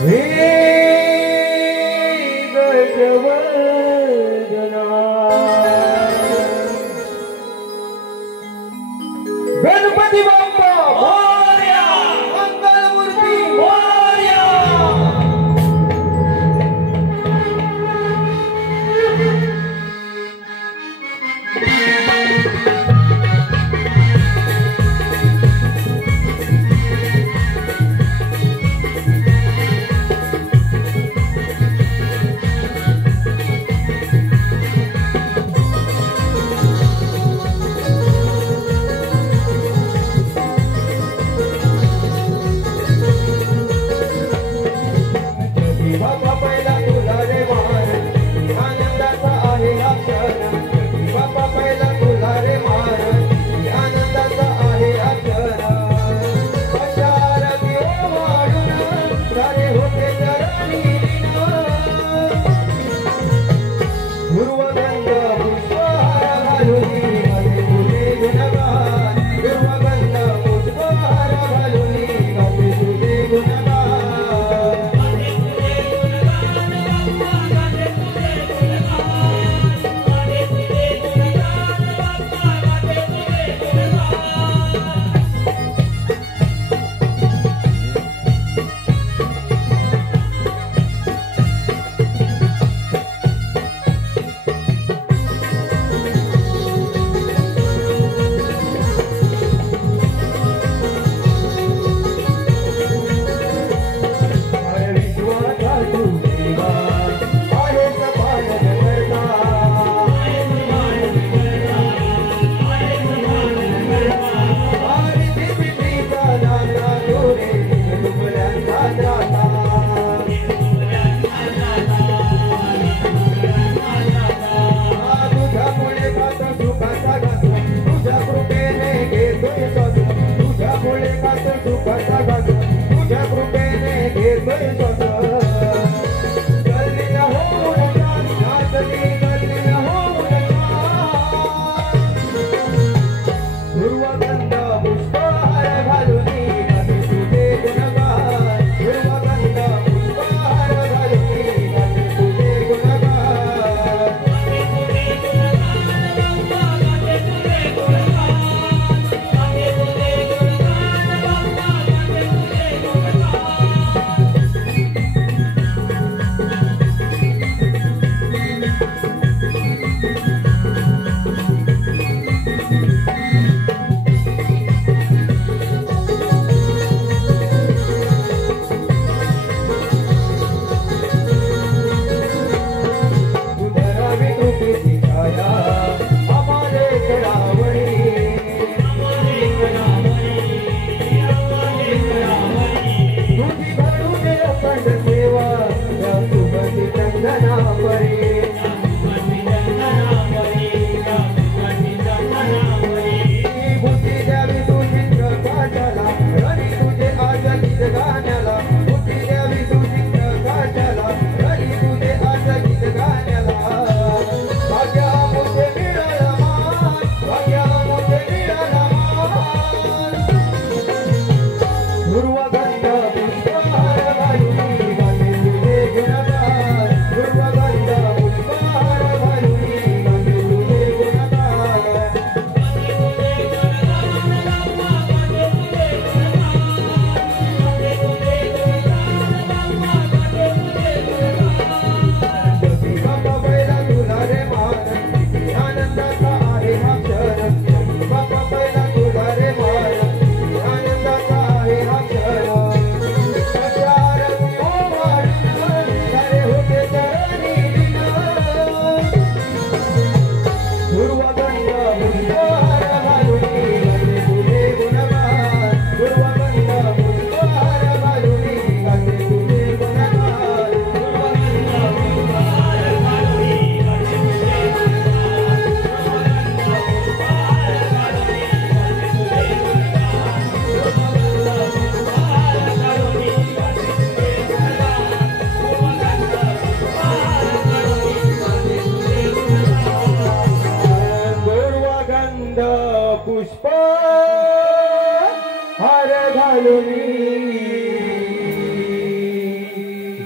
हे गजवर्दना गणपती बाप्पा मोरया मंगलमूर्ती मोरया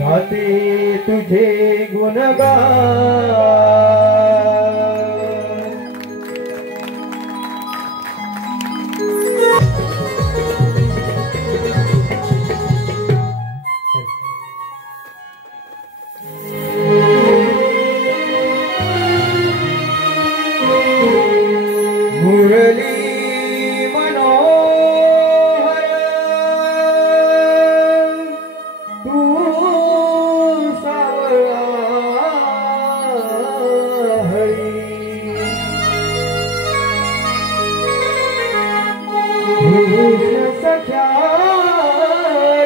गाते तुझे गुणगान मुरली मनोहर तू सावळा हरी कृष्ण सख्या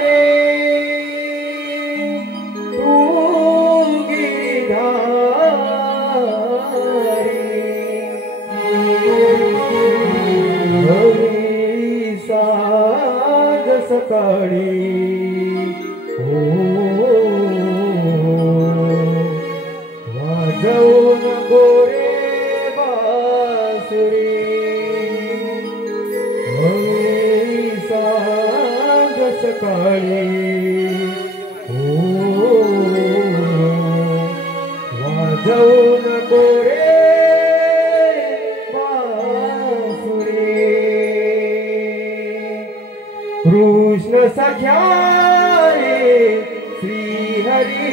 रे तू गिरधारी साज सकाळी हो वाजवून गोरे बासुरी साज सकाळी हो वाजवून गोरे कृष्ण सख्या रे श्री हरी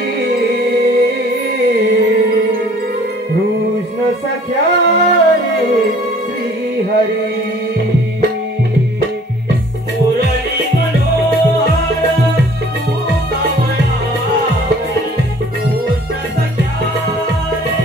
कृष्ण सख्या रे श्री हरी मुरली मनोहर तू सावळा कृष्ण सख्या रे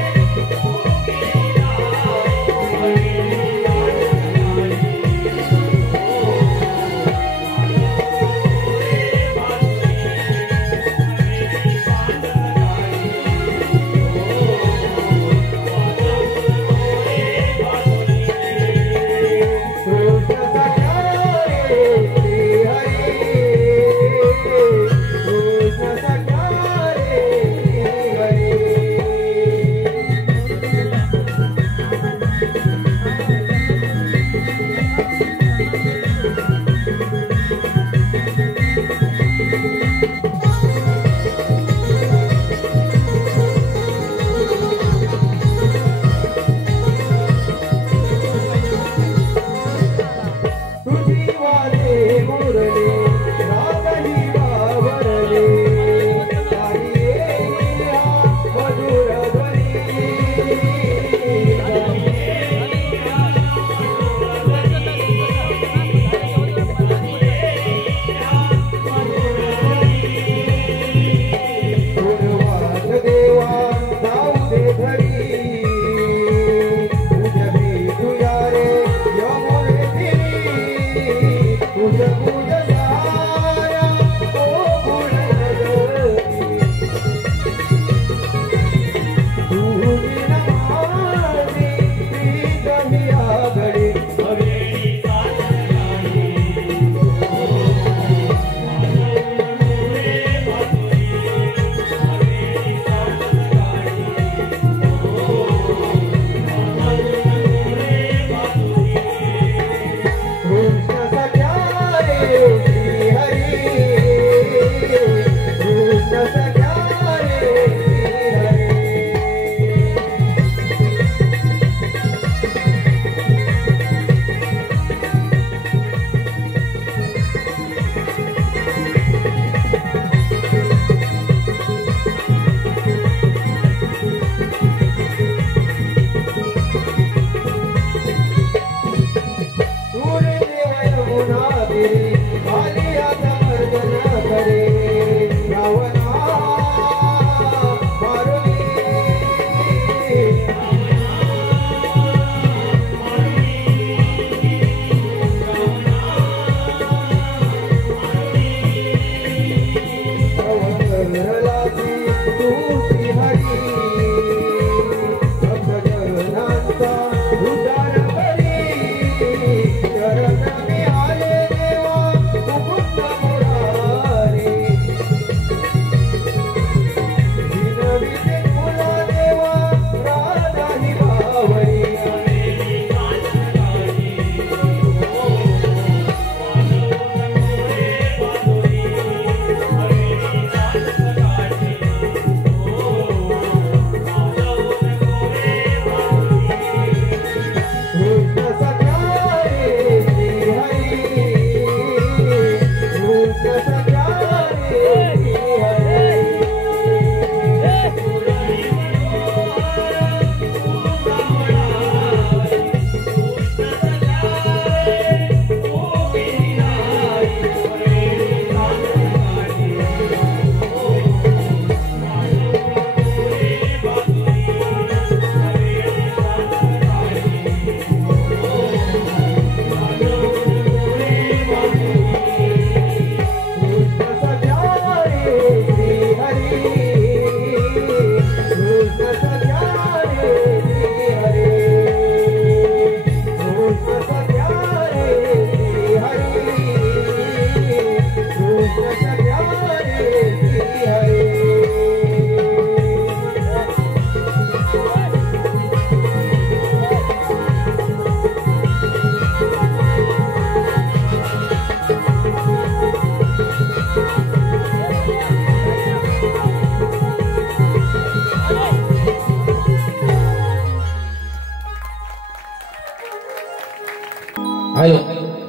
तू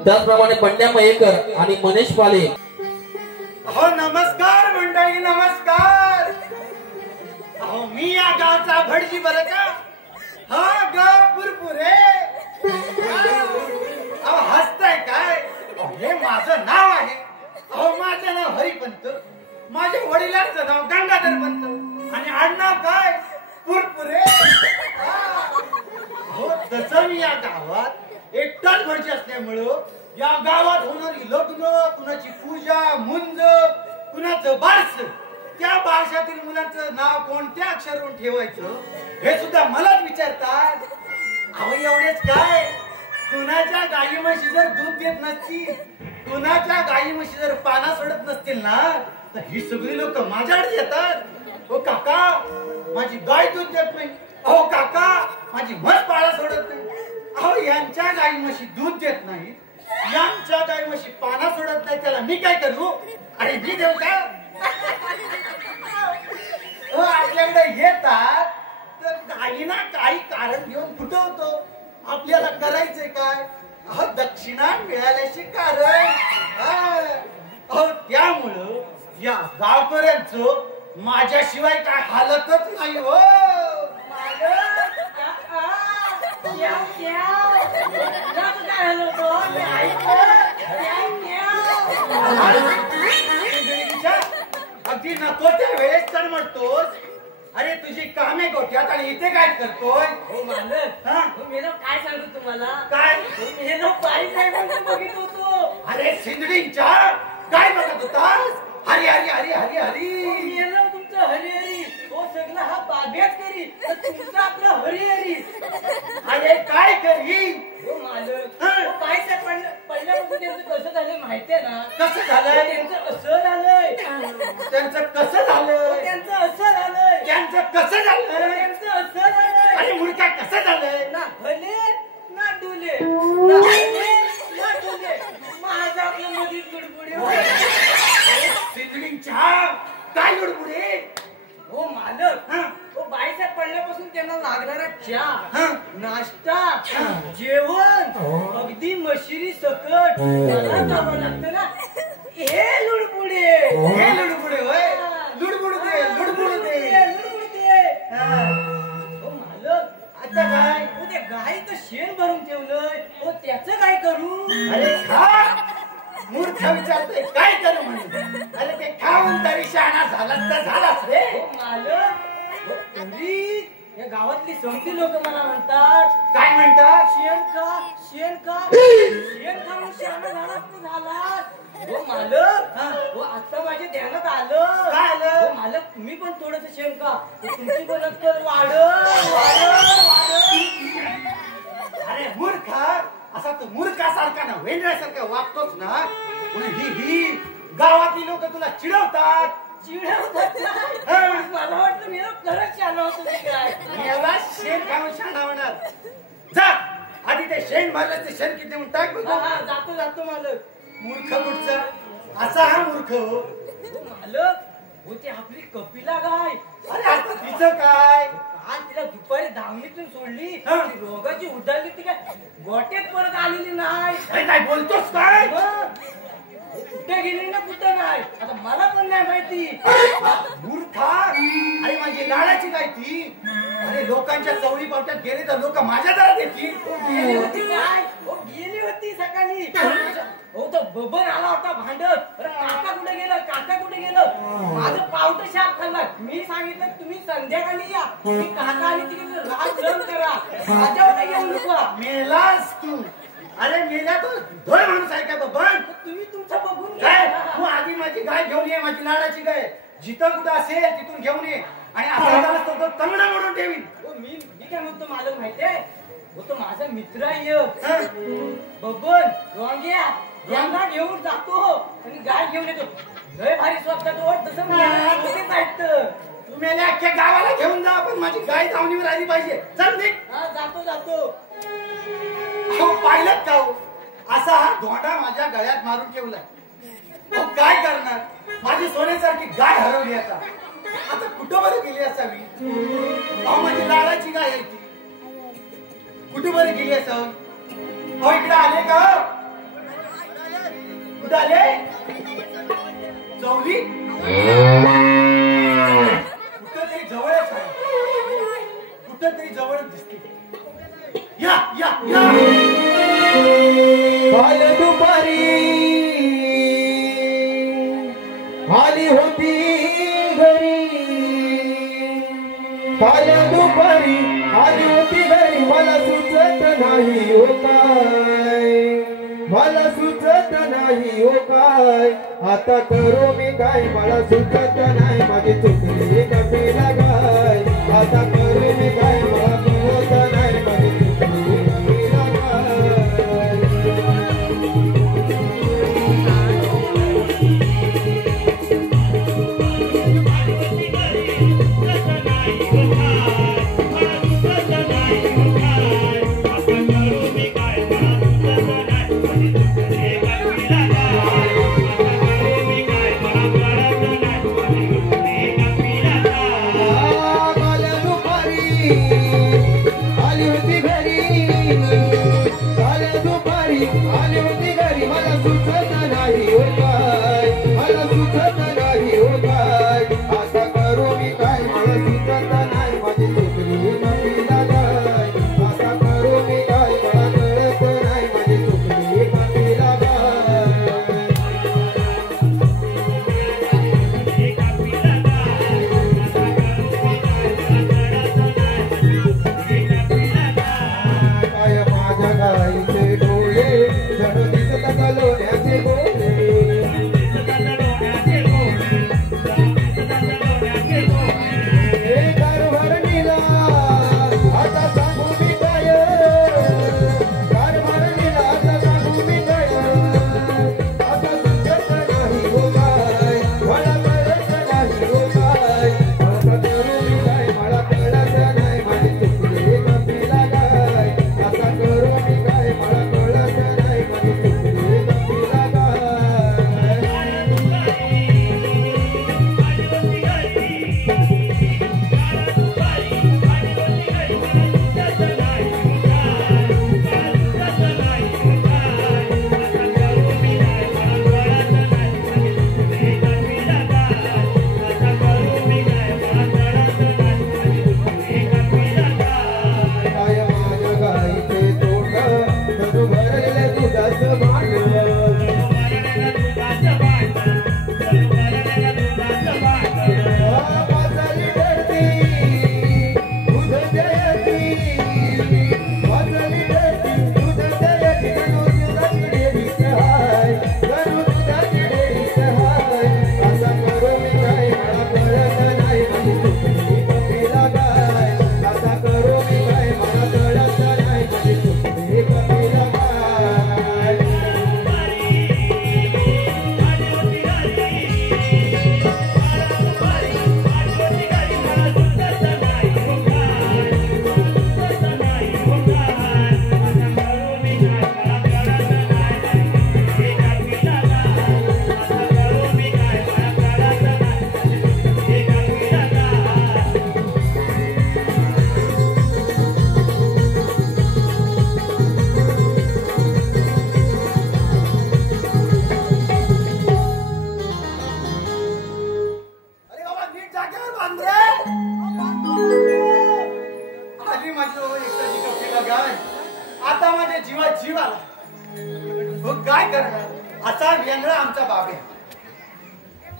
त्याचप्रमाणे बंड्या मयेकर आणि मनीष पाले. अहो नमस्कार मंडळी, नमस्कार. अहो मी या गावचा भटजी बरं का. हा गाव पुरपुरे. अहो हसताय काय. हे माझं नाव आहे. अहो माझं नाव हरिपंत. माझ्या वडिलांचं नाव गंगाधर पंत आणि आडनाव काय पुरपुरे. हो तसं मी या गावात एकटाच भटजी असल्यामुळं या गावात होणारी लग्न, कुणाची पूजा, मुंज, कुणाचं बारस, त्या बारशातील मुलाचं नाव कोणत्या अक्षरावरून ठेवायचं हे सुद्धा मलाच विचारतात. अहो एवढेच काय, कुणाच्या गाई म्हशी जर दूध देत नसतील, कुणाच्या गाई म्हशी जर पाना सोडत नसतील ना, तर ही सगळी लोक माझ्याकडे येतात. ओ काका माझी गाय दूध देत नाही. अहो काका माझी म्हस पाळा सोडत नाही. अहो यांच्या गाई म्हशी दूध देत नाही, यांच्या गाई म्हशी पाना सोडत नाही, त्याला मी काय करू. अरे मी देऊ का. आपल्याकडे येतात तर काही ना काही कारण घेऊन फुटवतो. आपल्याला करायचंय काय. अहो दक्षिणा मिळाल्याचे कारण. अहो त्यामुळं या गावकऱ्यांचं माझ्याशिवाय काय हालतच नाही हो. अगदी नको त्या वेळेस तर म्हणतोस. अरे तुझी कामे गोठ्यात आणि इथे काय करतोय. हो मालक, मी काय सांगू तुम्हाला. काय मी पायी काय बघित होतो. अरे सिंदडींच्या काय बघत होतास. हरी हरी हरी हरी हरी. तुमचं हरी हरी हो सगळं हा बागेत करी, तुमचं आपलं हरी हरी. अरे काय करी. हो मालक, काय पहिल्यापासून त्यांचं कसं झालं माहितीये ना. कसं झालंय. त्यांचं असं झालंय. त्यांचं कसं झालं. त्यांचं असं झालंय. त्यांचं कसं झालं. त्यांचं असं झालंय. अरे मुलगा कसं झालंय. ना भले ना डुले, ना भले ना डुले. माझं आपलं मधीच गुडगुडी. सिंदडींच्या काय लुडबुडे. हो मालक, हो बाईसाहेब पडल्यापासून त्यांना लागणारा चहा, नाश्ता, जेवण अगदी मशिरी सकट मला जावं लागतं ना. हे लुडबुडे. हे लुडबुडे होय. लुडबुडते लुडबुडते लुडबुडते. हो मालक, आता काय. हो ते गायचं शेण भरून ठेवलंय. हो त्याचं काय करू. अरे खा. मूर्ख विचारतोय काय करू म्हणून. अरे ते खाऊन तरी शहाणा झालास तर झालास रे. हो मालक, हो तरी या गावातली समधी लोक मला म्हणतात. काय म्हणतात. शेण खा, शेण खा, शेण खाऊन शहाणा झालास तर झालास. हो मालक, हो आता माझ्या ध्यानात आलं. काय आलं. हो मालक, तुम्ही पण थोडंसं शेण खा, तुमची पण अक्कल वाढल वाढल वाढल. अरे मूर्खा, असा तू मूर्खासारखा ना वेंढऱ्यासारखा वागतोच ना. ही गावातली लोक तुला चिडवतात. चिडवतात काय. मला वाटलं मी खरंच शहाणा होतो काय. याला शेण खाऊन शहाणा होणार. जा आधी ते शेण भरलं ते शेण किती म्हणून टाक बघू. जातो जातो मालक. मूर्ख कुठचा. असा हा मूर्ख हो. मालक, हो ती आपली कपिला गाय. अरे आता तिचं काय. आज तिला दुपारी धावणीतून सोडली, ती रोगाची उडाली, ती काय गोट्यात परत आलेली नाही. काय बोलतोस काय. कुठे गेली ना कुठं नाही. आता मला पण नाही माहिती. मूर्खा. अरे माझी लाडाची काय ती. अरे लोकांच्या चवळी पावट्यात गेले तर लोक माझ्या दारात येतील. गेली होती काय. हो गेली होती सकाळी. हो तो बबन आला होता भांडत. अरे काका कुठे गेलं, काका कुठे गेलं. माझं पावट शाप खाल्ला. मी सांगितलं तुम्ही संध्याकाळी या. मी काका आणि तिकडे रात रन करा. माझ्यावर येऊ नका. मेलास तू. अरे मेला तो धोळ माणूस आहे का बबन. तुम्ही तुमचं बघून काय. तू आधी माझी गाय घेऊन ये. माझी लाडाची गाय जिथं कुठं असेल तिथून घेऊन ये. आणि असं झालं तो तंगडा म्हणून ठेवीन. मी काय म्हणतो मला माहितीये. हो तो माझा मित्र आहे बबन रोंग्या. यांना घेऊन जातो आणि गाय घेऊन येतो. लय भारी स्वप्नात वाट तसं तेच ऐकतं. तू मेल्या अख्ख्या गावाला घेऊन जा पण माझी गाय धावणीवर आली पाहिजे. चल निघ. जातो जातो. अहो पाहिलं का हो. असा हा धोंडा माझ्या गळ्यात मारून ठेवलाय. अहो काय करणार. माझी सोन्यासारखी गाय हरवली. आता कुठं बरं गेली असावी. अहो माझी लाडाची गाय आहे ती कुठं बरं गेली असावी. अहो इकडे आले का. कुठं आले चौली कुठंतरी जवळच आहे कुठंतरी जवळच दिसते या या या काल दुपारी आली होती घरी काल दुपारी आली होती घरी मला सुचत नाही हो काय मला सुचत नाही हो काय आता करू मी काय मला सुचत नाही माझी चुकली कपिला गाय आता करू मी काय मला कळत नाही माझी चुकली कपिला गाय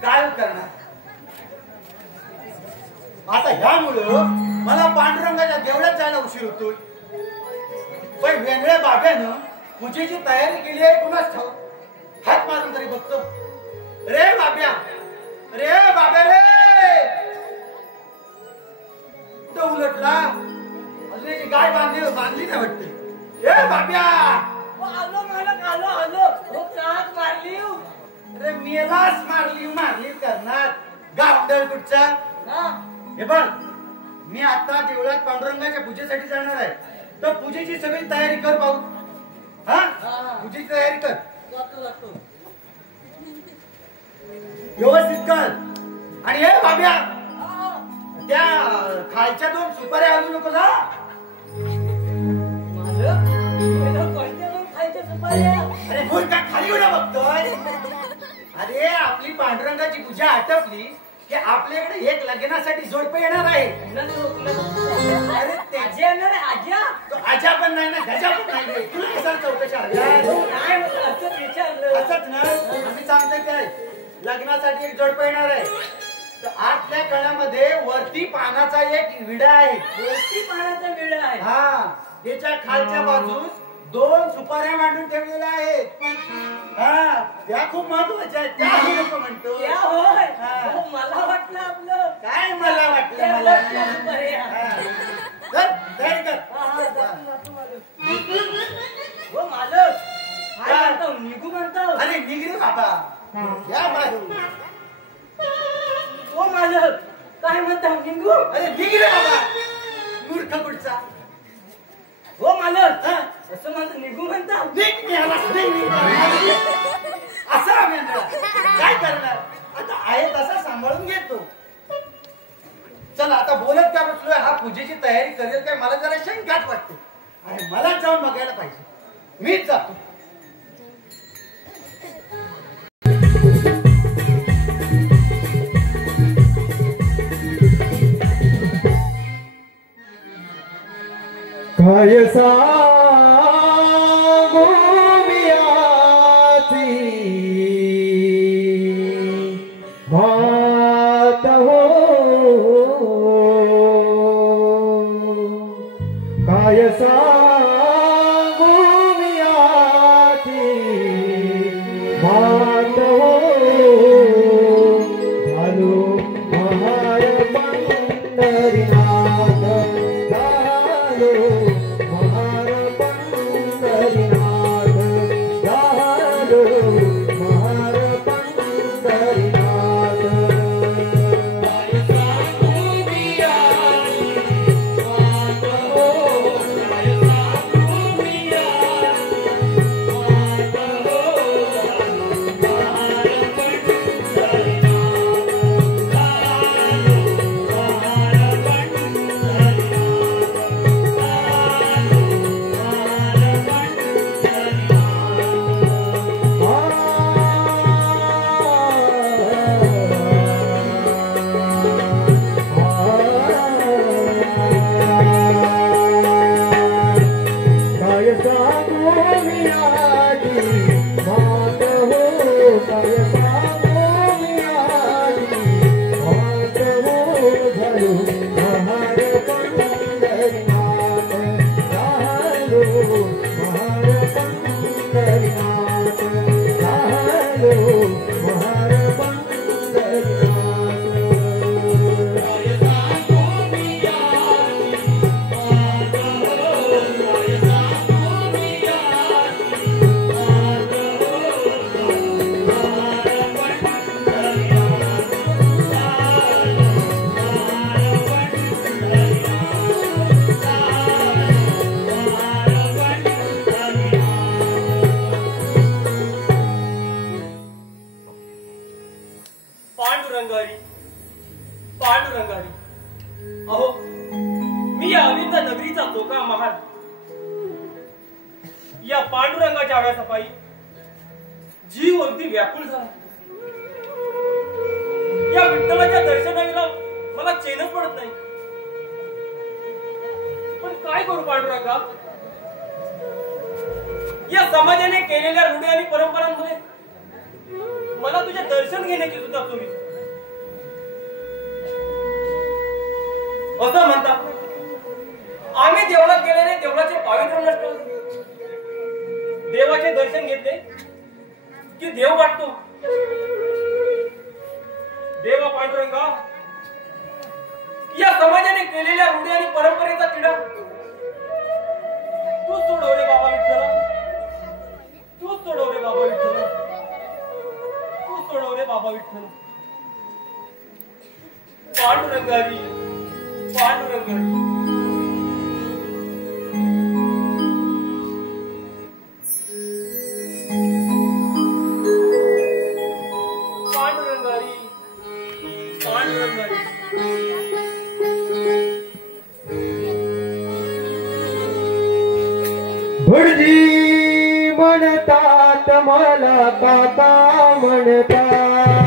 काय करणार आता ह्यामुळं मला पांडुरंगाच्या देवळात जायला उशीर होतोय पण वेंगळ्या बाब्यानं पूजेची तयारी केली आहे कुणाच ठाऊक हात मारून तरी बघतो रे बाब्या रे कुठं उलटला अजून एक गाय बांधली नाही वाटते ए बाब्या आलो मालक आलो काक मारली अरे मेलाच मारली करणार गावडळ कुठचा हे बघ मी आता देवळात पांडुरंगाच्या पूजेसाठी जाणार आहे तर पूजेची सगळी तयारी कर पाहू हा पूजेची तयारी कर व्यवस्थित कर आणि हे बाब्या त्या खालच्या 2 सुपाऱ्या आणू नको जा मालक कोणत्या 2 खायच्या सुपाऱ्या अरे मूर्खा खाली उड्या बघतोय. अरे आपली पांडुरंगाची पूजा आटपली की आपल्याकडे एक लग्नासाठी जोडपं येणार आहे. अरे त्याची येणार आहे आज्या. तो आजा पण नाही ना गजा पण नाही रे. तुला कशाला चौकशी हवी? नाही म्हटलं असं विचारलं. असंच ना आम्ही सांगतोय काय लग्नासाठी एक जोडपं येणार आहे. तर आतल्या कळ्यामध्ये वरती पानाचा एक विडा आहे. वरती पाण्याचा वेळ आहे. हा त्याच्या खालच्या बाजूस 2 सुपाऱ्या मांडून ठेवलेल्या आहेत. हा त्या खूप महत्वाच्या आहेत. त्या आम्ही नको म्हणतो. त्या होय. हा. हो, मला वाटलं आपलं काय मला वाटलं त्या मला वरच्या सुपाऱ्या. हा. धर, धर कर. हा, हा, जातो मालक. हो मालक काय म्हणतो निघू म्हणतो. अरे निघ रे बाबा या बाजू. हो मालक काय म्हणता निघू. अरे निघ रे बाबा मूर्ख कुठचा. हो मालक हा. असं म्हणतो निघू म्हणता. निघ निघाला, निघ, निघ. असं आम्ही काय करणार आता आहे तसा सांभाळून घेतो. चला आता बोलत का बसलोय. हा पूजेची तयारी करेल काय मला जरा शंकाच वाटते. आणि मला जाऊन बघायला पाहिजे. मीच जातो. काय सांगू मी आची बात हो. काय सांगू मी आची बात हो. झालो महार पंढरीनाथ झालो महार पंढरीनाथ झालो महार पंढरीनाथ. काय सांगू मी आजी मात हो. काय सांगू मी आजी मात हो. झालो महार पंढरीनाथ झालो महार पंढरीनाथ झालो महार पंढरीनाथ. पांडुरंगारी पांडुरंगारी अहो मी या अविंद नगरीचा चोका महाल या पांडुरंगाच्या आव्यासपायी जीव अगदी व्याकुळ झाला. या विठ्ठलाच्या दर्शनाला मला चैनच पडत नाही. पण काय करू पांडुरंगा. या समाजाने केलेल्या रूढी आणि परंपरांमुळे मला तुझे दर्शन घेण्याची सुद्धा चोरी. असं म्हणतात आम्ही देवळात गेलेले देवळाचे पावित्र्य नष्ट होते. देवाचे दर्शन घेतले की देव वाटतो. देवा पांडुरंगा या समाजाने केलेल्या रूढी आणि परंपरेचा किडा तूच सोडव रे बाबा विठ्ठला. तूच सोडव रे बाबा विठ्ठला. तूच सोडव रे बाबा विठ्ठला. पांडुरंगारी पांडुरंगारी पांडुरंगारी पांडुरंगारी. भटजी मन म्हणतात मला काका म्हणतात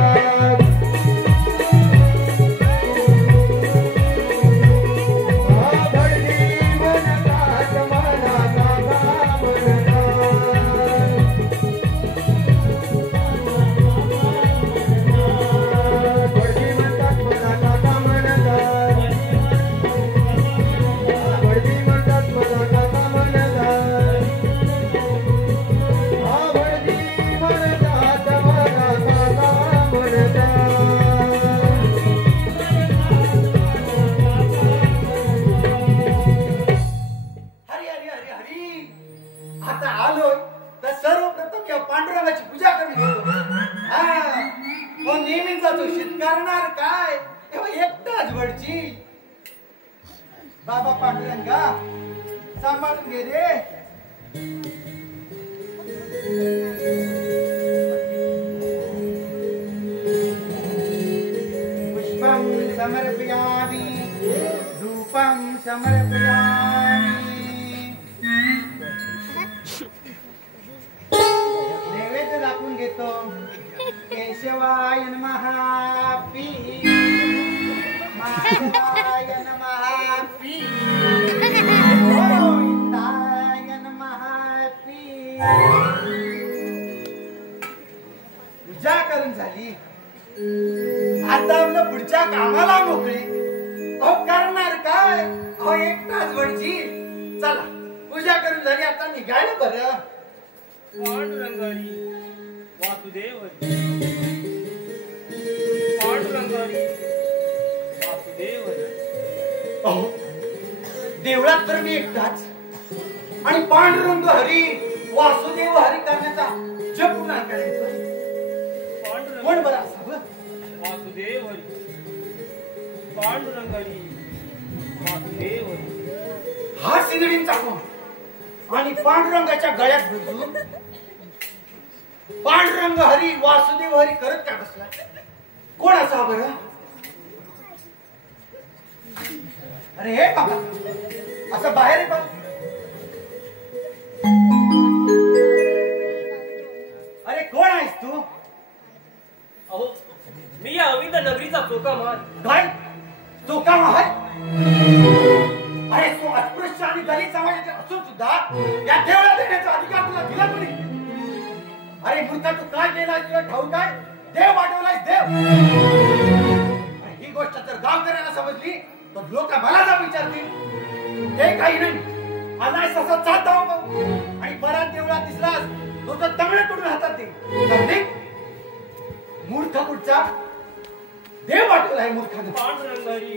बाबा पांडुरंगा सांभाळून घे रे. पुष्पं समर्पयामि धूपं समर्पयामि नैवेद्य दाखवून घेतो. केशवाय नमः पी माधवाय नमः पी गोविंदाय नमः पी. पूजा करून झाली. आता आपलं पुढच्या कामाला मोकळी. अहो करणार काय? अहो एकटाच वडची. चला पूजा करून झाली, आता निघायला बरं. पांडुरंगारी वासुदेवरी पांडुरंगारी वासुदेवरी. अहो देवळात तर मी एकटाच आणि पांडुरंग हरी वासुदेव हरी करण्याचा जप पुन्हा करायचा. कोण बरं असावं? वासुदेवरी पांडुरंगारी वासुदेवरी. हा सिंदडींचा कोण आणि पांडुरंगाच्या गळ्यात बसून पांडुरंग हरी वासुदेव हरी करत का बसला? कोण असा बरं? अरे हे बाबा असं बाहेर बघ. अरे कोण आहेस तू? अहो मी या अविंद नगरीचा चोका मान. काय तो का आहे? अरे तो अस्पृश्य आणि दलित समाजाचे असून सुद्धा या देवळात येण्याचा अधिकार तुला दिला कोणी? अरे मूर्खा तू काय केला तुला ठाऊक आहे? देव वाटवलाय देव. ही गोष्ट जर गावकऱ्यांना समजली तर लोक मला जाऊन विचारतील. ते काही नाही, आलाय ससा चाल धाव आणि बराच देवळात दिसलास तो तर तंगडे तोडून हातात दे. मूर्ख कुठचा? देव वाटवलाय मूर्खानं. पांडुरंगारी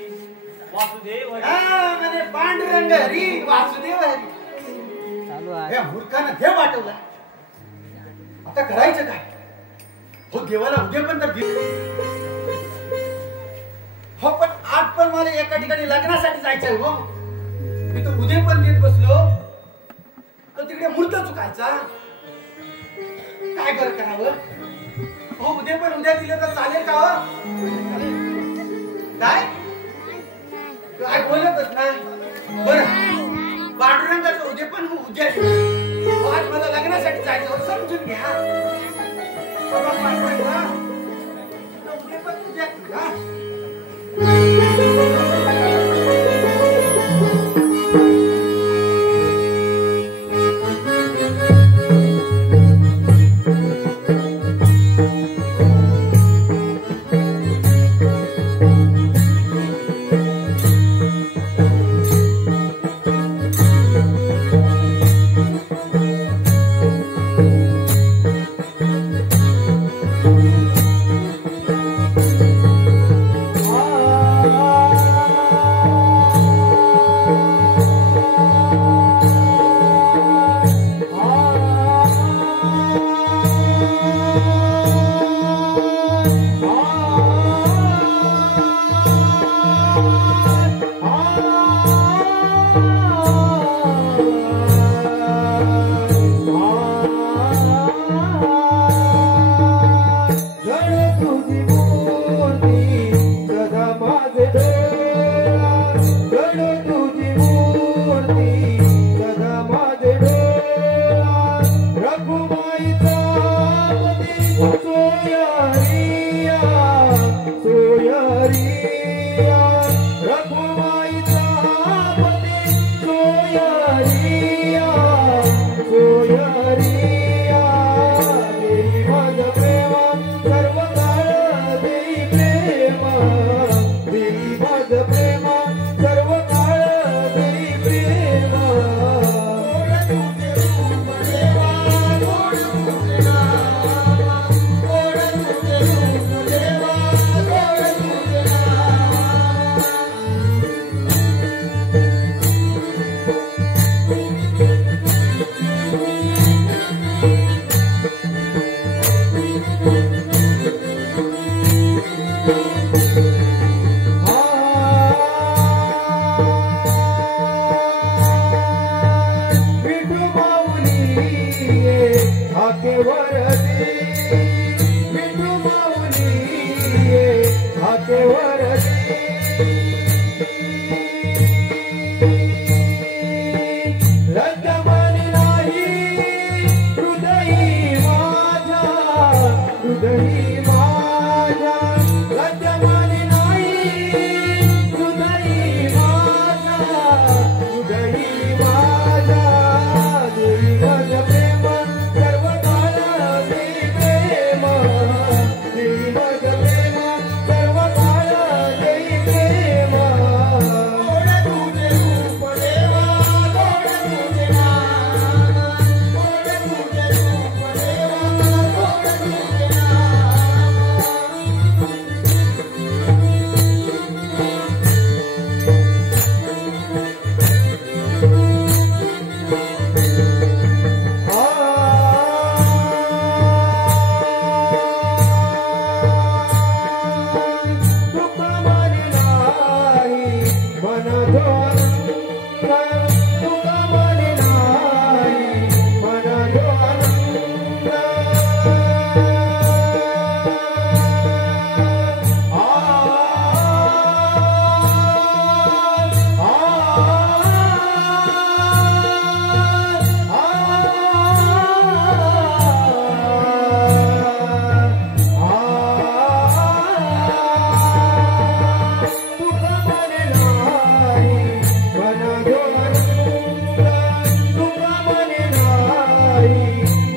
वासुदेवरी. म्हणजे पांडुरंग हरी वासुदेव हरी या मूर्खानं देव वाटवलाय. आता करायचं काय? हो देवाला उद्या पण तर हो, पण आज पण मला एका ठिकाणी लग्नासाठी जायचंय. हो मी तर उद्या पण देत बसलो तर तिकडे मूर्त चुकायचा. काय बरं करावं? हो उद्या पण उद्या दिलं तर चालेल का? हो काय काय बोलतच नाही. बरं पांडुरंगाचं उद्या पण उद्या आज मला लग्नासाठी जायचं समजून घ्या. बाबा पांडुरंगा उद्या पण उद्या Thank you. सोयारिया रखुमाईचा पती सोयारिया सोयारिया देई माझ प्रेमा सर्व काळ देई प्रेमा देई माझ प्रेमा सर्व काळ देई प्रेमा विठू माऊली हाके वरती विठू माऊली हाके वरती रंगमानी नाही हृदयी माझ्या हृदयी माझ्या रंगमानी नाही हृदयी माझ्या हृदयी माझ्या देई माझ प्रेम सर्व काळ देई प्रेम देई माझ प्रेम सर्व काळ देई प्रेम गोड तुझे रूप देवा गोड तुझे नाम गोड तुझे रूप देवा गोड तुझे दुःख मानी नाही मन दुःख मानी नाही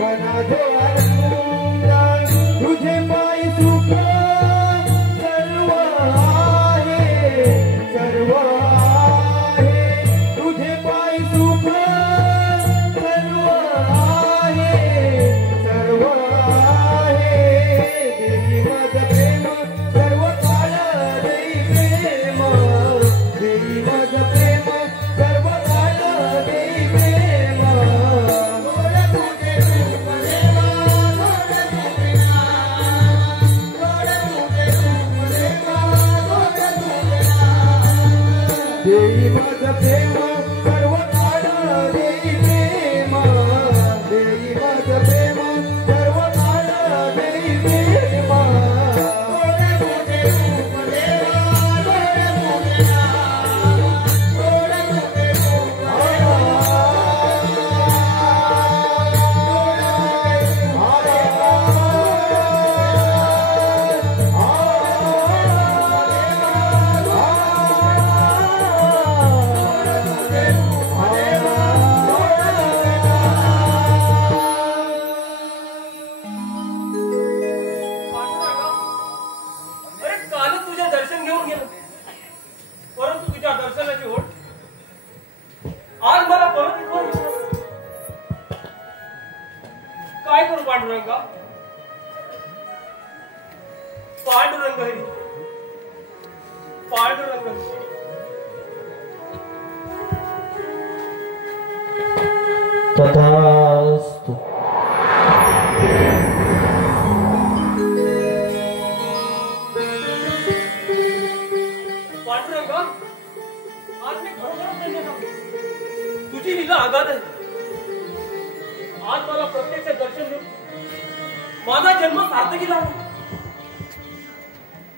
मन तुझे पाय सुख सर्व आहे सर्व आहे तुझे पाय सुख सर्व आहे सर्व आहे देई माझ प्रेम सर्व काळ देई प्रेम देई माझ प्रेम सर्व काळ देई प्रेम गोड तुझे रूप देवा गोड तुझे नाम गोड तुझे रूप देवा गोड तुझे नाम देई माझ प्रेम सर्व काळ देई प्रेम देई माझ प्रेम सर्व काळ देई प्रेम गोड तुझे रूप देवा गोड तुझे नाम गोड तुझे रूप अरे कालच तुझे दर्शन घेऊन गेलो परंतु तुझ्या दर्शनाची ओढ आज मला परत इथवर काय करू पांडुरंगा पांडुरंग हरी पांडुरंग हरी. तथास्तु. पांडुरंगा आज मी खरोखर धन्य झालो. तुझी लीला आगाध आहे. आज मला प्रत्यक्ष दर्शन देऊन माझा जन्म सार्थकी झाला.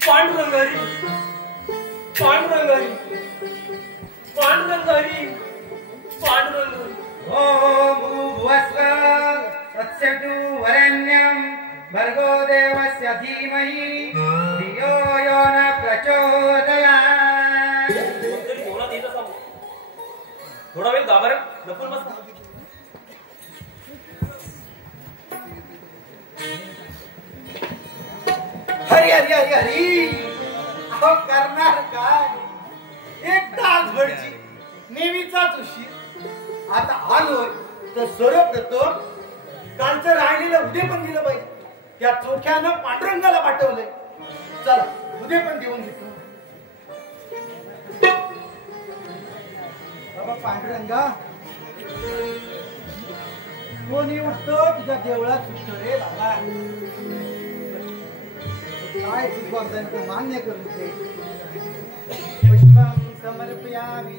पांडुरंग हरी पांडुरंग हरी पांडुरंग हरी पांडुरंग हरी. ओम भुवस्वः तत्सवितु वरेण्यं भर्गो देवस्य धीमहि धियो यो न प्रचोदयात्. कोणतरी जेवणात येत असावं. थोडा वेळ गाभाऱ्यात लपून बसला. हरी हरी हरी हरी अहो करणार काय एक तासभरची नेहमीचाच उशीर. आता आलोय तर सर्वप्रथम कालचं राहिलेलं उद्या पण दिलं पाहिजे. त्या चोख्यानं पांडुरंगाला पाठवलंय. चला उद्या पण देऊन घेतो. बाबा पांडुरंगा कोणी उठतो तुझ्या देवळात सुटतो रे बाबा. काय तुझं मान्य करून दे. पुष्पम समर्पयामि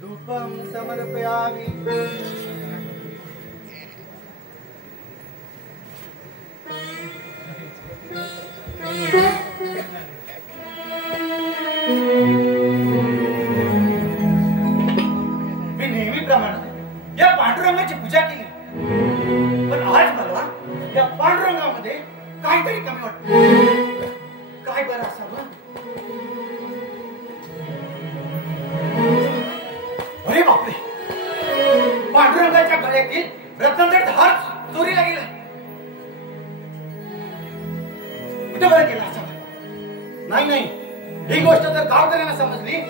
धूपम समर्पयामि. मी नेहमीप्रमाणे या पांडुरंगाची पूजा केली. पण आज मला या पांडुरंगामध्ये काहीतरी कमी वाटतं. काय बरं असावं. अरे बापरे पांडुरंगाच्या गळ्यातील रत्नांचा हार चोरीला गेला. कुठे बरं केला असावं. नाही नाही ही गोष्ट जर गावकऱ्यांना समजली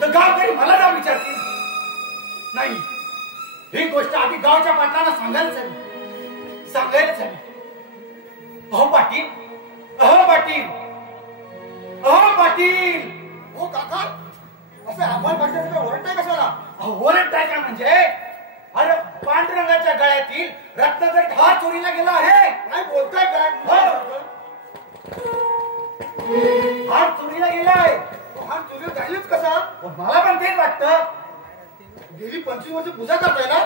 तर गावकरी मला जाऊन विचारतील. नाही ही गोष्ट आधी गावच्या पाटलांना सांगायलाच हवी. सांगायलाच हवी. अहो पाटील अहो पाटील अहो पाटील. हो काका असं आपण पाटील ओरडताय कशाला. ओरडताय का म्हणजे अरे पांडुरंगाच्या गळ्यातील रत्नाचा हार चोरीला गेला आहे. काय बोलताय काय. हार चोरीला गेलाय. हार चोरीला जाईलच कसा. मला पण तेच वाटतं. गेली 25 वर्ष पूजा करताय ना.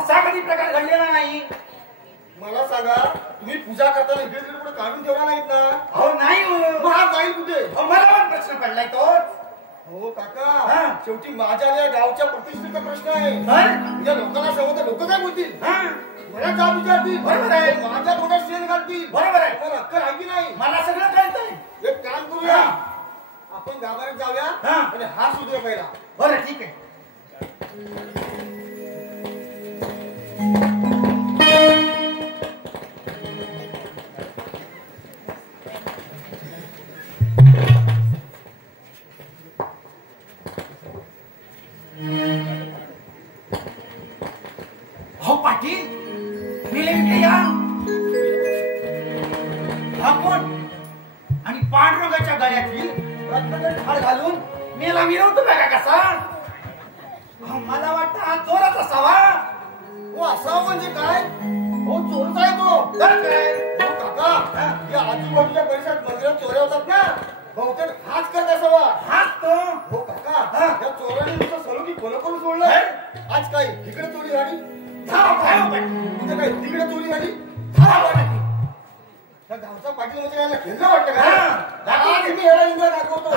असा कधी प्रकार घडलेला नाही. मला सांगा तुम्ही पूजा करताना इकडे तिकडे कुठे काढून ठेवला नाहीत ना. अहो नाही हो. हा जाईल कुठे. मला पण प्रश्न पडलाय तो. हो काका शेवटी माझ्या या गावच्या प्रतिष्ठेचा प्रश्न आहे. तुझ्या लोकांना सांगू तर लोक काय बोलतील. मला का विचारतील. बरोबर आहे. माझ्या डोक्यात शेण घालतील. बरोबर आहे. पण अक्कल आहे की नाही. मला सगळं कळतंय. एक काम करूया आपण गावात जाऊया आणि हात सुधूया पहिला. बरं ठीक आहे. हो पाटील मेले इकडे या. हा कोण आणि पांडुरंगाच्या गळ्यातील रत्नाचा हार घालून मेला मिरवतो बघा कसा. मला वाटतं हा चोरच असावा. हो असावा म्हणजे काय. हो चोरच आहे तो. काय हो काका या आजूबाजूच्या परिसरात मंदिरात चोऱ्या होतात ना. बहुतेक हाच करत असावा. हाच तो. हो काका या चोराने नुसतं सलोखी खोलं करून सोडलं. आज काय इकडे चोरी झाली. उद्या काय तिकडे चोरी झाली. या गावचा पाटील म्हणजे याला खेळलं वाटतं का. मी याला इंद्र दाखवतो.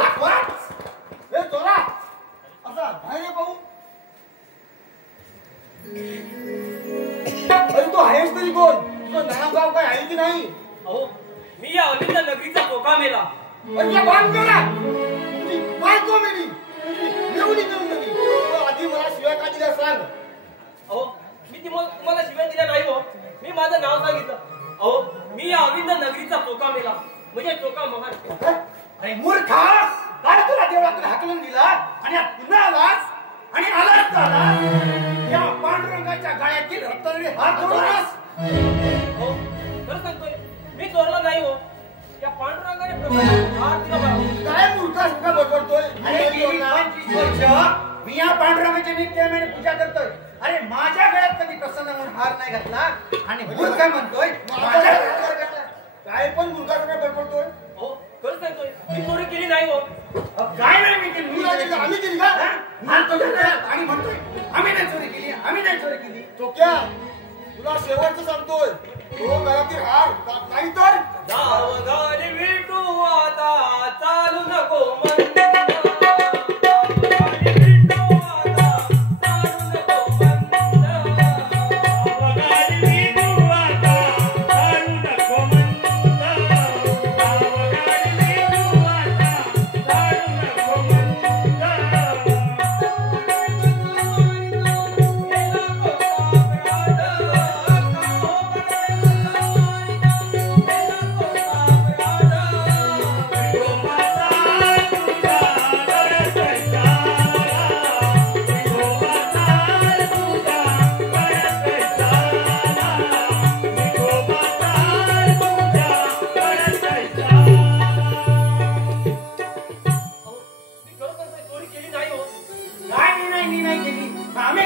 हे चोरा असा बाहेर पाहू. अरे तू आहेस तरी कोण. तुझं नाव गाव काय आहे की नाही. अहो मी या अलिंद नगरीचा चोका मेला. बायको मेली. आधी मला शिवाय का दिल्या सांग. अहो मी तुम्हाला शिवाय दिल्या नाही हो. मी माझं नाव सांगितलं. अहो मी या अलिंद नगरीचा चोका मेला म्हणजे चोका महान. अरे मूर्खा काय तुला देवळातून हाकलून दिला आणि पुन्हा आलास आणि आलास झाला. या पांडुरंगाच्या गळ्यातील रत्नाचे हार चोरलास. हो खरं सांगतोय मी चोरला नाही हो. त्या पांडुरंगाने हार दिला मला. काय मूर्खा सुद्धा बडबडतोय. अरे 25 वर्ष मी या पांडुरंगाच्या नित्याने पूजा करतोय. अरे माझ्या गळ्यात कधी प्रसन्न म्हणून हार नाही घातला आणि मूर्खा म्हणतोय माझ्या गळ्यात घातला. काय पण मूर्खा सुद्धा बडबडतोय. हो खरं सांगतोय मी चोरी केली नाही हो. काय नाही मी केली. आम्ही केली का. आणि म्हणतोय आम्ही नाही चोरी केली. आम्ही नाही चोरी केली. चोक्या तुला शेवटचं सांगतोय तो घरातील हार नाही तर जाव घरी विटू आता चालू नको म्हणता.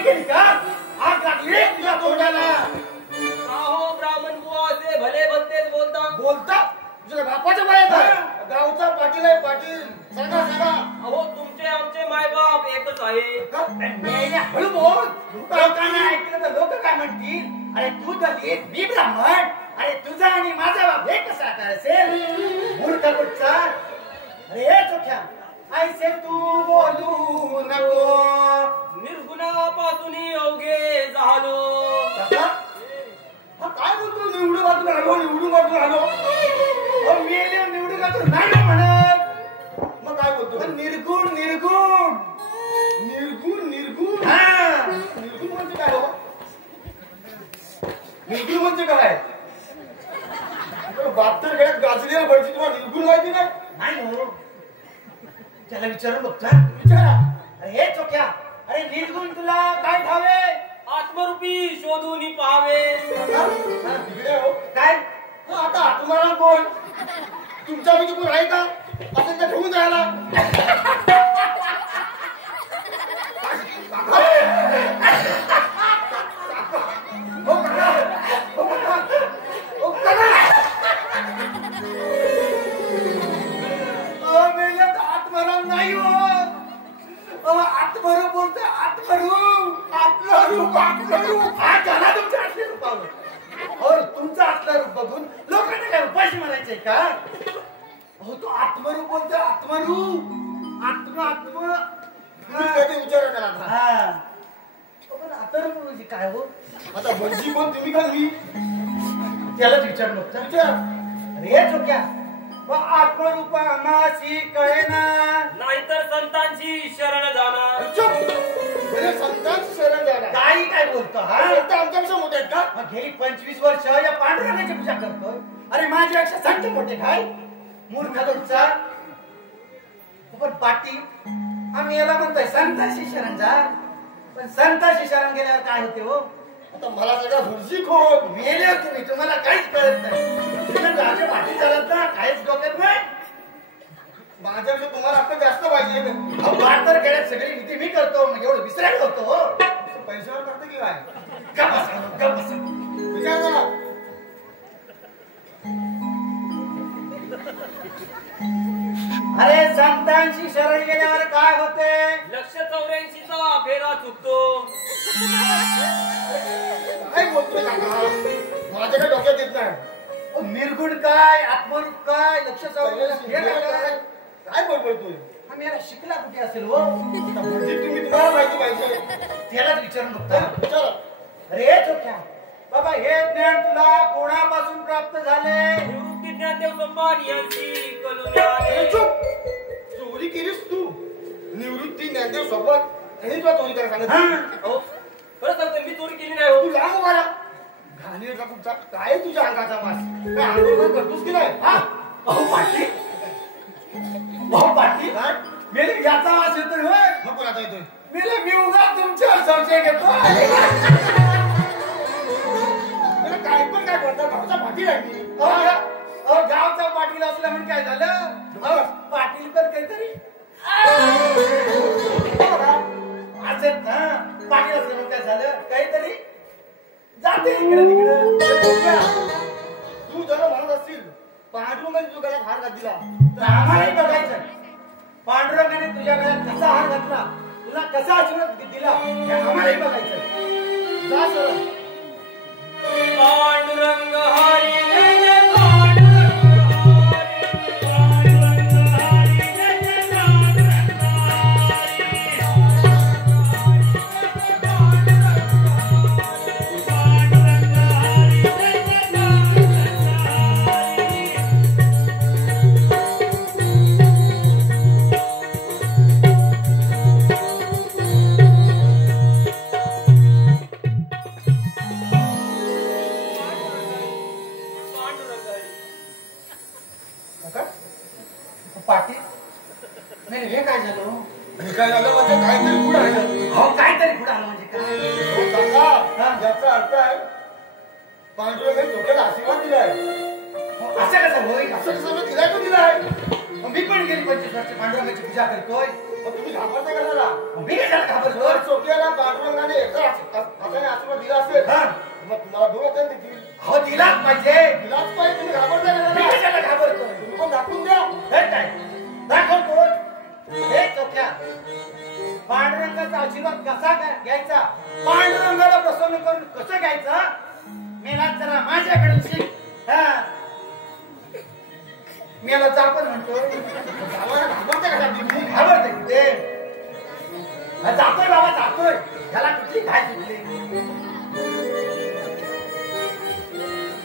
केली का? आग लागली तुझ्या तोंडाला. अहो ब्राह्मण बुवा असे भले भलतेच बोलता. बोलता तुझ्या बापाच्या बाहेर गावचा पाटील आहे पाटील. सांगा सांगा. अहो तुमचे आमचे मायबाप एकच आहे. हळू बोल. लोकांना ऐकलं तर लोक काय म्हणतील? अरे तू दलित मी ब्राह्मण. अरे तुझा आणि माझा बाप हे कसा आता असेल? मूर्ख कुठचा. अरे हे चोख्या ऐसे तू बोलू नको. निर्गुणापासून अवघे झालो. काय बोलतो? निवडून वाटून आलो निवडून वाटून आलो. मेले निवडून वाटून नाही म्हणत. मग काय बोलतो? निर्गुण निर्गुण निर्गुण निर्गुण. हा निर्गुण म्हणजे काय हो? निर्गुण म्हणजे काय? बाप तर गळ्यात गाजलेलं पाहिजे तुम्हाला निर्गुण माहिती नाही हो. त्याला विचारून बघता विचारा. अरे हे चोक्या अरे निर्गुण तुला काय ठावे? आत्मरूपी शोधून पाहावे. हो काय आता आत्माराम कोण? तुमच्या पैकी कोण आहे का? असं त्या ठेवून राहिला. आत्माराम नाही हो. आत्मरू बोलतो. आत्मरूप हा झाला तुमच्या असल्या रूपावर. और तुमचं असलं रूप बघून लोकांना काय उपाशी म्हणायचंय का? अहो तो आत्मरूप बोलतो. आत्मरूप आत्म विचार करा. आत्मरूप म्हणजे काय हो? आता म्हणजे कोण तुम्ही का मी? त्यालाच विचार नको विचार. अरे चोक्या आत्मरूपा मासी कळेना. नाहीतर संतांची शरण जाणार. संतांची शरण जाणार. काही काय बोलतो हा? आमच्यापेक्षा मोठे आहेत का? मग गेली 25 वर्ष या पांडुरंगाची पूजा करतोय. अरे माझ्यापेक्षा संत मोठे काय? मूर्ख तुमचा. पण पाटी आम्ही याला म्हणतोय संतांशी शरण जा. पण संतांशी शरण गेल्यावर काय होते हो? आता मला सगळं भुर्जी खोट मेले तुम्ही. तुम्हाला काहीच कळत नाही. राजा पाटील झालात ना काहीच डोक्यात नाही. माझ्यापेक्षा तुम्हाला आपलं जास्त पाहिजे. बात तर गेल्यात सगळी नीती मी करतो. मग एवढं विसरायला होतो हो. पैशावर करतो की काय? गप्प बसा. विचार करा. अरे संतांशी शरण गेल्यावर काय होते? 184चा फेरा चुकतो. काय बोलतोय माझ्या काय डोक्यात येत नाही. निर्गुण काय आत्मरूप काय लक्ष काय बोलतोय? आम्ही याला शिकला कुठे असेल हो? तुम्ही तुम्हाला माहिती पाहिजे. त्यालाच विचारून बघता. अरे चोख्या बाबा हे ज्ञान तुला कोणापासून प्राप्त झाले? निवृत्ती ज्ञानदेव संभान यांची कलुनी आले. चोरी केलीस तू? निवृत्ती ज्ञानदेव सोबत आणि तुला चोरी करायला सांगत? हो खरं सांगतो मी चोरी केली नाही हो. तू लांब मला घाणीरला तुमचा काय तुझ्या अंगाचा वास? काय आंदोलन करतोस की नाही? अहो पाटील मेरे याचा वास येतोय होय? मग कोणाचा येतोय? मेरे मी उगा तुमच्यावर चर्चा घेतो. काय पण काय बोलता? गावचा पाटील आहे मी. गावचा पाटील असला म्हणून काय झालं? पाटील पण काहीतरी असत ना. पाटील असलं म्हणून काय झालं? काहीतरी जाते इकडे तिकडे. तू जरा म्हणत असतील पांडुरंगाने तुझ्या गळ्यात हार घातला तर आम्हालाही बघायचं. पांडुरंगाने तुझ्या गळ्यात कसा हार घातला, तुला कसा आशीर्वाद दिला हे आम्हालाही बघायचं. जा सर. पांडुरंग हरी जय जय पाटील नाही हे काय झालं? हे काय झालं म्हणजे काहीतरी पुढे आलं. हो काहीतरी पुढे आलं म्हणजे काय? याचा अर्थ आहे पांडुरंगाने डोक्याला आशीर्वाद दिलाय. असं कसं होईल? असं कसं दिलाय तो दिलाय. मी पण गेली 25 वर्ष पांडुरंगाची पूजा करतोय. मग तुम्ही घाबरता का त्याला? मी कशाला घाबरतो? जर चोकीला पांडुरंगाने एकदा हाताने आशीर्वाद दिला असेल हा. मग तुम्हाला दोन हाताने देतील. अहो दिलाच पाहिजे. दिलाच पाहिजे. तुम्ही घाबरता का मी त्याला? कशाला घाबरतो? तुम्ही पण दाखवून द्या. हे काय दाखवतो. हे चोख्या पांडुरंगाचा आशीर्वाद कसा घ्यायचा, पांडुरंगाला प्रसन्न करून कसं घ्यायचं, मेला जरा माझ्याकडून शिक. हा मेला जा पण म्हणतो. गावाला घाबरता का तुम्ही? घाबरते ते. जातोय बाबा जातोय. ह्याला कुठली घाय सुटली.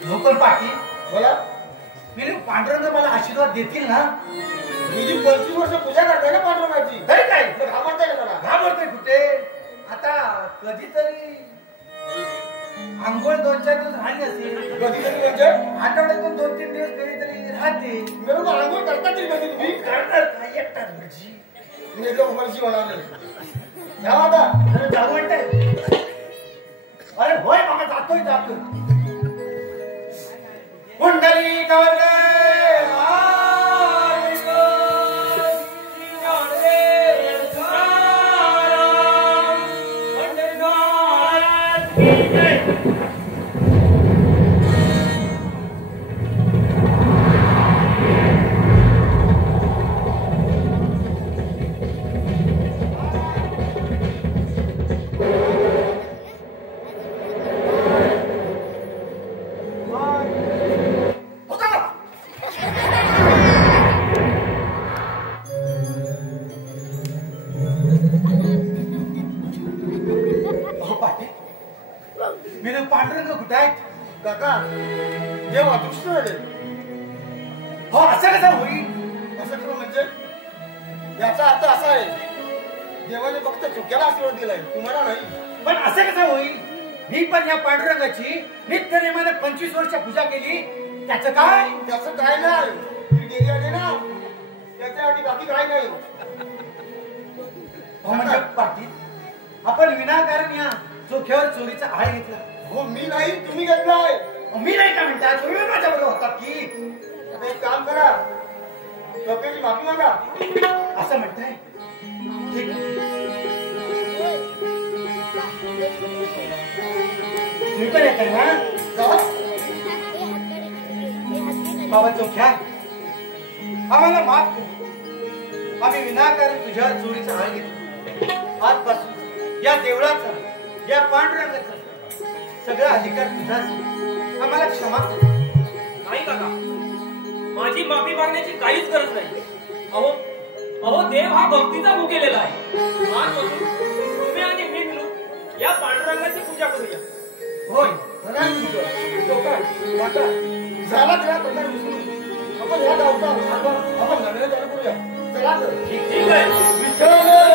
हो पण पाटील बोला. मी पांडुरंग मला आशीर्वाद देतील ना? मी जी 25 वर्ष पूजा करताय ना पांडुरंगाची, हे काय मग घाबरताय का त्याला? घाबरतोय कुठे? आता कधीतरी आंघोळ 2-4 दिवस राहिली असेल. कधीतरी म्हणजे आठवड्यातून 2-3 दिवस कधीतरी राहते. बरोबर आंघोळ करता तरी कधी तुम्ही? करणार काय एकटाच भटजी. मी एकदम उमरशी होणार नाही. या आता अरे जाऊ म्हणताय. अरे होय बाबा जातोय. कुंडली कवले मी पांडुरंग कुठे आहेत? काका देव अदृष्ट झाले. हो असं कसं होईल? असं खरं म्हणजे याचा अर्थ असा आहे, देवाने फक्त चुक्याला आशीर्वाद दिलाय, तुम्हाला नाही. पण असं कसं होईल? मी पण या पांडुरंगाची नित्यनेमाने 25 वर्ष पूजा केली. त्याचं काय? त्याचं काय नाही. ती देवी आली ना त्याच्यासाठी बाकी काय नाही. हो म्हणजे पाटील आपण विनाकारण या चोख्यावर चोरीचा आळ घेतला. हो मी नाही, तुम्ही घेतलाय. मी नाही का म्हणता, तुम्ही माझ्या बरोबर होता की. आता एक काम करा, चोक्याची माफी मागा. असं म्हणताय? ठीक आहे. तुम्ही पण येताय ना? का? बाबा चोख्या आम्हाला माफ कर. आम्ही विनाकारण तुझ्यावर चोरीचा आळ घेतला. आजपासून या देवळाचा, या पांडुरंगाचा सगळा अधिकार तुझाच. आम्हाला क्षमा कर. नाही काका, माझी माफी मागण्याची काहीच गरज नाही. अहो देव हा भक्तीचा भुकेलेला आहे. आजपासून तुम्ही आणि मी मिळून या पांडुरंगाची पूजा करूया. होय खरं आहे तुमचं. चोखा काका झाला त्या प्रकार विसरून आपण या गावचा आपण नव्याने चालू करूया. चला तर. ठीक आहे. विठ्ठल